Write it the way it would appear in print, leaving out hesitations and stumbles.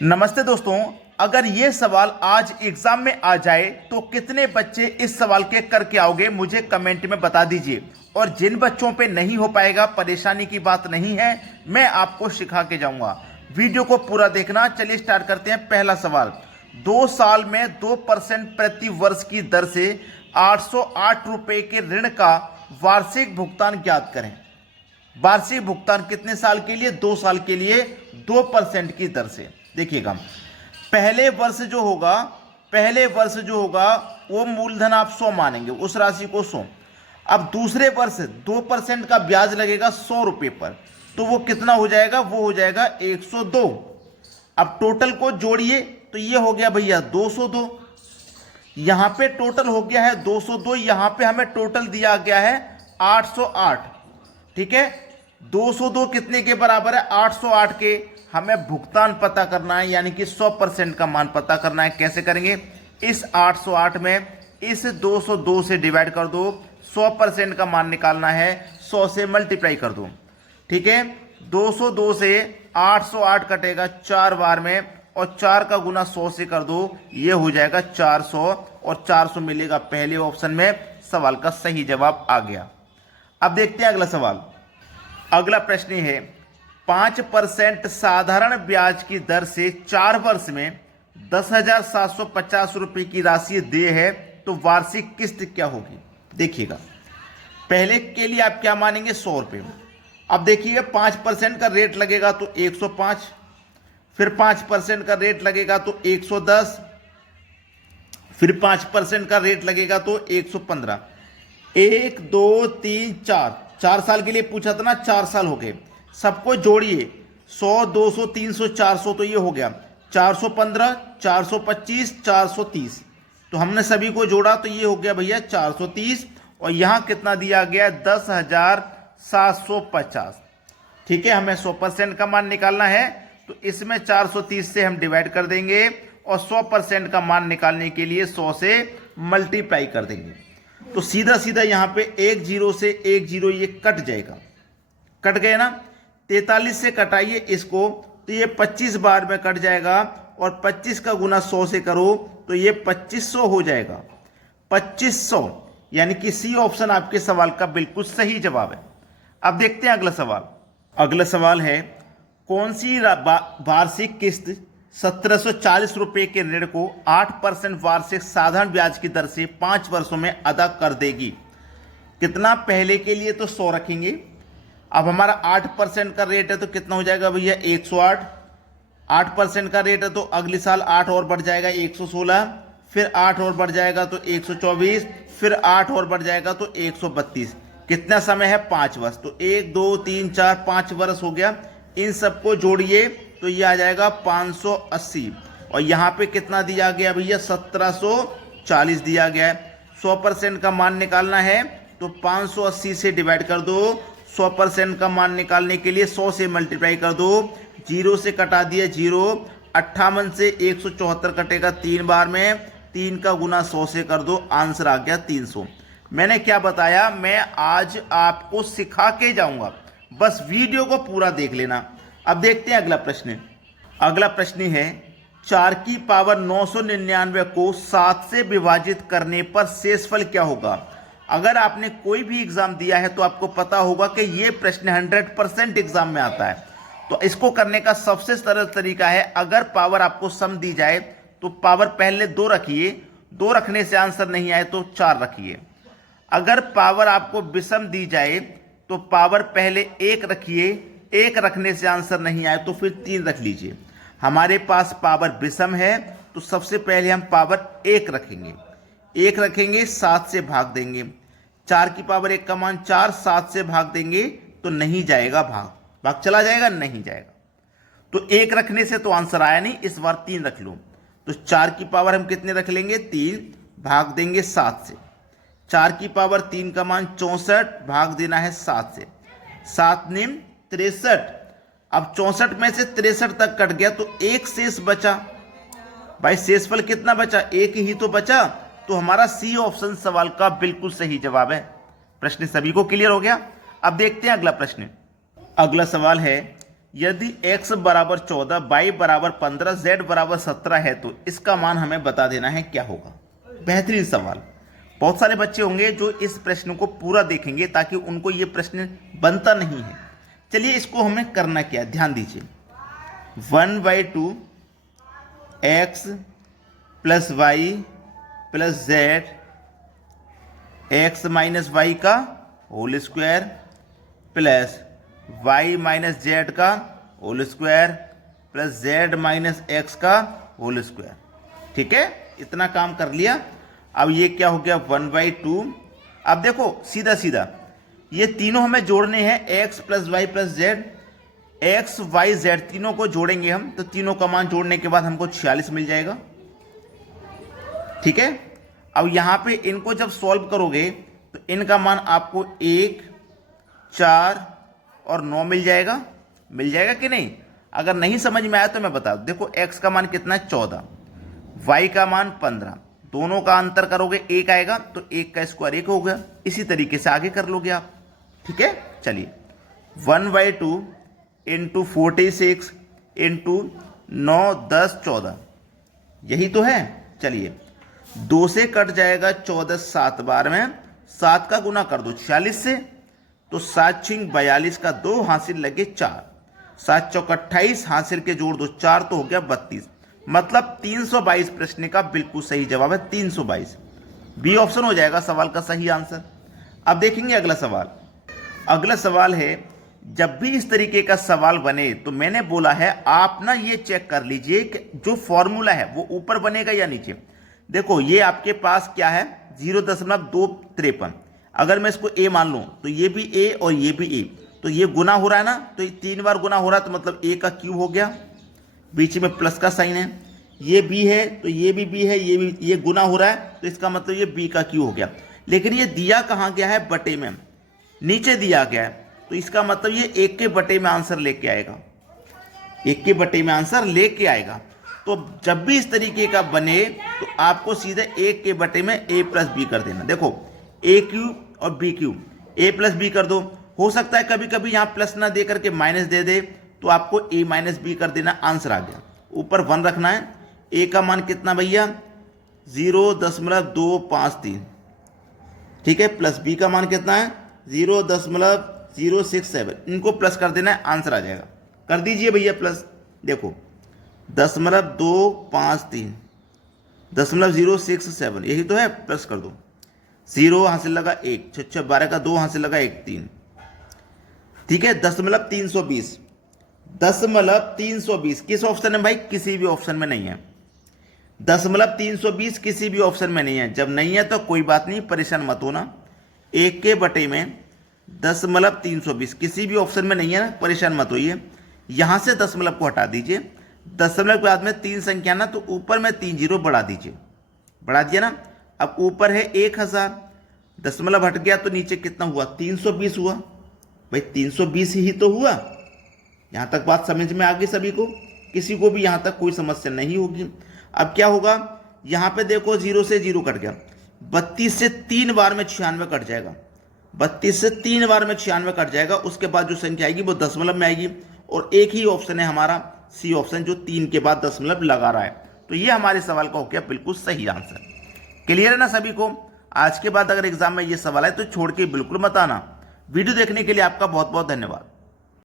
नमस्ते दोस्तों। अगर ये सवाल आज एग्जाम में आ जाए तो कितने बच्चे इस सवाल के करके आओगे, मुझे कमेंट में बता दीजिए। और जिन बच्चों पे नहीं हो पाएगा, परेशानी की बात नहीं है, मैं आपको सिखा के जाऊंगा। वीडियो को पूरा देखना। चलिए स्टार्ट करते हैं। पहला सवाल, 2 साल में 2% प्रति वर्ष की दर से 808 रुपए के ऋण का वार्षिक भुगतान ज्ञात करें। वार्षिक भुगतान कितने साल के लिए? 2 साल के लिए 2% की दर से। देखिएगा, पहले वर्ष जो होगा वो मूलधन आप 100 मानेंगे, उस राशि को 100। अब दूसरे वर्ष 2% का ब्याज लगेगा 100 रुपए पर, तो वो कितना हो जाएगा? वो हो जाएगा 102। अब टोटल को जोड़िए तो ये हो गया भैया 202। यहां पे टोटल हो गया है 202, यहां पे हमें टोटल दिया गया है 808। ठीक है, 202 कितने के बराबर है? 808 के। हमें भुगतान पता करना है, यानी कि 100% का मान पता करना है। कैसे करेंगे? इस 808 में इस 202 से डिवाइड कर दो, 100% का मान निकालना है, 100 से मल्टीप्लाई कर दो। ठीक है, 202 से 808 कटेगा 4 बार में, और 4 का गुना 100 से कर दो, ये हो जाएगा 400, और 400 मिलेगा पहले ऑप्शन में। सवाल का सही जवाब आ गया। अब देखते हैं अगला सवाल। अगला प्रश्न है, 5% साधारण ब्याज की दर से 4 वर्ष में 10,750 रुपए की राशि देय है, तो वार्षिक किस्त क्या होगी? देखिएगा, पहले के लिए आप क्या मानेंगे? 100 रुपये। अब देखिएगा, 5% का रेट लगेगा तो 105, फिर 5% का रेट लगेगा तो 110, फिर 5% का रेट लगेगा तो 115। 1 2 3 4, 4 साल के लिए पूछा था ना, 4 साल हो गए। सबको जोड़िए, 100 200 300 400, तो ये हो गया 415, 425, 430। तो हमने सभी को जोड़ा तो ये हो गया भैया 430, और यहां कितना दिया गया? 10,750। ठीक है, हमें 100% का मान निकालना है, तो इसमें 430 से हम डिवाइड कर देंगे, और 100% का मान निकालने के लिए 100 से मल्टीप्लाई कर देंगे। तो सीधा सीधा यहां पे 1 0 से 1 0 ये कट जाएगा। कट गए ना? 43 से कटाइए इसको, तो ये 25 बार में कट जाएगा, और 25 का गुना 100 से करो तो ये 2500 हो जाएगा। 2500, यानी कि सी ऑप्शन आपके सवाल का बिल्कुल सही जवाब है। अब देखते हैं अगला सवाल। अगला सवाल है, कौन सी वार्षिक किस्त 1740 रुपए के ऋण को 8% वार्षिक साधारण ब्याज की दर से 5 वर्षों में अदा कर देगी? कितना? पहले के लिए तो 100 रखेंगे। अब हमारा 8% का रेट है तो कितना हो जाएगा भैया? 108। 8% का रेट है तो अगले साल 8 और बढ़ जाएगा 116, फिर 8 और बढ़ जाएगा तो 124, फिर 8 और बढ़ जाएगा तो 132। कितना समय है? 5 वर्ष। तो 1 2 3 4 5 वर्ष हो गया। इन सबको जोड़िए तो ये आ जाएगा 580, और यहाँ पे कितना दिया गया भैया? 1740 दिया गया है। 100% का मान निकालना है तो 580 से डिवाइड कर दो, 100% का मान निकालने के लिए 100 से मल्टीप्लाई कर दो, 0 से कटा दिया 0, 58 से 174 कटेगा 3 बार में, 3 का गुना 100 से कर दो, आंसर आ गया 300। मैंने क्या बताया? मैं आज आपको सिखा के जाऊंगा, बस वीडियो को पूरा देख लेना। अब देखते हैं अगला प्रश्न। अगला प्रश्न है, 4 की पावर 999 को 7 से विभाजित करने पर शेषफल क्या होगा? अगर आपने कोई भी एग्जाम दिया है तो आपको पता होगा कि यह प्रश्न 100% एग्जाम में आता है। तो इसको करने का सबसे सरल तरीका है, अगर पावर आपको सम दी जाए तो पावर पहले 2 रखिए, 2 रखने से आंसर नहीं आए तो 4 रखिए। अगर पावर आपको विषम दी जाए तो पावर पहले 1 रखिए, 1 रखने से आंसर नहीं आए तो फिर 3 रख लीजिए। हमारे पास पावर विषम है तो सबसे पहले हम पावर 1 रखेंगे। 1 रखेंगे, 7 से भाग देंगे। 4 की पावर 1 का मान 4, 7 से भाग देंगे तो नहीं जाएगा, भाग चला जाएगा, नहीं जाएगा। तो 1 रखने से तो आंसर आया नहीं, इस बार 3 रख लो। तो 4 की पावर हम कितने रख लेंगे? 3, भाग देंगे 7 से। 4 की पावर 3 का मान 64, भाग देना है 7 से। 7 निम 63। अब 64 में से 63 तक कट गया तो 1 शेष बचा। भाई शेषफल कितना बचा? 1 ही तो बचा। तो हमारा सी ऑप्शन सवाल का बिल्कुल सही जवाब है। प्रश्न सभी को क्लियर हो गया? अब देखते हैं अगला प्रश्न। अगला सवाल है, यदि x बराबर 14, y बराबर 15, z बराबर 17 है तो इसका मान हमें बता देना है क्या होगा। बेहतरीन सवाल। बहुत सारे बच्चे होंगे जो इस प्रश्न को पूरा देखेंगे ताकि उनको ये प्रश्न बनता नहीं है। चलिए इसको हमें करना क्या, ध्यान दीजिए। 1/2 x plus y plus z x minus y का whole square plus y minus z का whole square plus z minus x का होल स्क्वायर। ठीक है, इतना काम कर लिया। अब ये क्या हो गया 1/2। अब देखो सीधा सीधा ये तीनों हमें जोड़ने हैं, x plus y plus z, x y z तीनों को जोड़ेंगे हम, तो तीनों का मान जोड़ने के बाद हमको 46 मिल जाएगा। ठीक है, अब यहां पे इनको जब सॉल्व करोगे तो इनका मान आपको 1, 4 और 9 मिल जाएगा। मिल जाएगा कि नहीं? अगर नहीं समझ में आया तो मैं बता दूं। देखो x का मान कितना है 14, y का मान 15, दोनों का अंतर करोगे 1 आएगा, तो 1 का स्क्वायर 1 हो गया। इसी तरीके से आगे कर लोगे आप। ठीक है, चलिए 1/2 इंटू 46 इंटू 9, 10, 14, यही तो है। चलिए 2 से कट जाएगा 14 7 बार में, 7 का गुना कर दो 46 से, तो 7 छिंग 42 का 2 हासिल लगे 4, 7 चौक 28 हासिल के जोड़ दो 4, तो हो गया 32। मतलब 322 प्रश्न का बिल्कुल सही जवाब है 322। बी ऑप्शन हो जाएगा सवाल का सही आंसर। अब देखेंगे अगला सवाल। अगला सवाल है, जब भी इस तरीके का सवाल बने तो मैंने बोला है आप ना ये चेक कर लीजिए कि जो फॉर्मूला है वो ऊपर बनेगा या नीचे। देखो ये आपके पास क्या है 0.253। अगर मैं इसको a मान लूं तो ये भी a और ये भी a, तो ये गुना हो रहा है ना, तो 3 बार गुना हो रहा है, तो मतलब a का क्यूब हो गया, बीच में प्लस का साइन है। ये b है तो ये भी b है, ये भी, ये गुना हो रहा है, तो इसका मतलब ये b का क्यूब हो गया। लेकिन ये दिया कहाँ गया है, बटे में, नीचे दिया गया है, तो इसका मतलब ये 1 के बटे में आंसर लेके आएगा, 1 के बटे में आंसर लेके आएगा। तो जब भी इस तरीके का बने तो आपको सीधे 1 के बटे में a प्लस बी कर देना। देखो a क्यूब और b cube, a plus b कर दो। हो सकता है कभी कभी यहाँ प्लस ना दे करके माइनस दे दे, तो आपको a माइनस बी कर देना, आंसर आ गया। ऊपर 1 रखना है। a का मान कितना भैया 0.253, ठीक है, प्लस b का मान कितना है 0.067, इनको प्लस कर देना है, आंसर आ जाएगा। कर दीजिए भैया प्लस। देखो 0.253 0.067, यही तो है, प्लस कर दो। 0 हासिल लगा 1, 6 6 12 का 2 हासिल लगा 1 3, ठीक है। 0.320, 0.320 किस ऑप्शन है भाई? किसी भी ऑप्शन में नहीं है। 0.320 किसी भी ऑप्शन में नहीं है। जब नहीं है तो कोई बात नहीं, परेशान मत होना। 1 के बटे में 0.320 किसी भी ऑप्शन में नहीं है ना, परेशान मत होइए। यहां से दशमलव को हटा दीजिए, दशमलव के बाद में 3 संख्या ना, तो ऊपर में 3 जीरो बढ़ा दीजिए, बढ़ा दिया ना। अब ऊपर है 1000, दशमलव हट गया तो नीचे कितना हुआ 320 हुआ। भाई 320 ही तो हुआ। यहां तक बात समझ में आ गई सभी को? किसी को भी यहां तक कोई समस्या नहीं होगी। अब क्या होगा, यहां पे देखो 0 से 0 कट गया, 32 से 3 बार में 96 कट जाएगा, 32 से 3 बार में 96 कट जाएगा। उसके बाद जो संख्या आएगी वो दशमलव में आएगी, और एक ही ऑप्शन है हमारा सी ऑप्शन, जो 3 के बाद दशमलव लगा रहा है। तो ये हमारे सवाल का हो गया बिल्कुल सही आंसर। क्लियर है ना सभी को? आज के बाद अगर एग्जाम में ये सवाल है तो छोड़ के बिल्कुल मत आना। वीडियो देखने के लिए आपका बहुत बहुत धन्यवाद।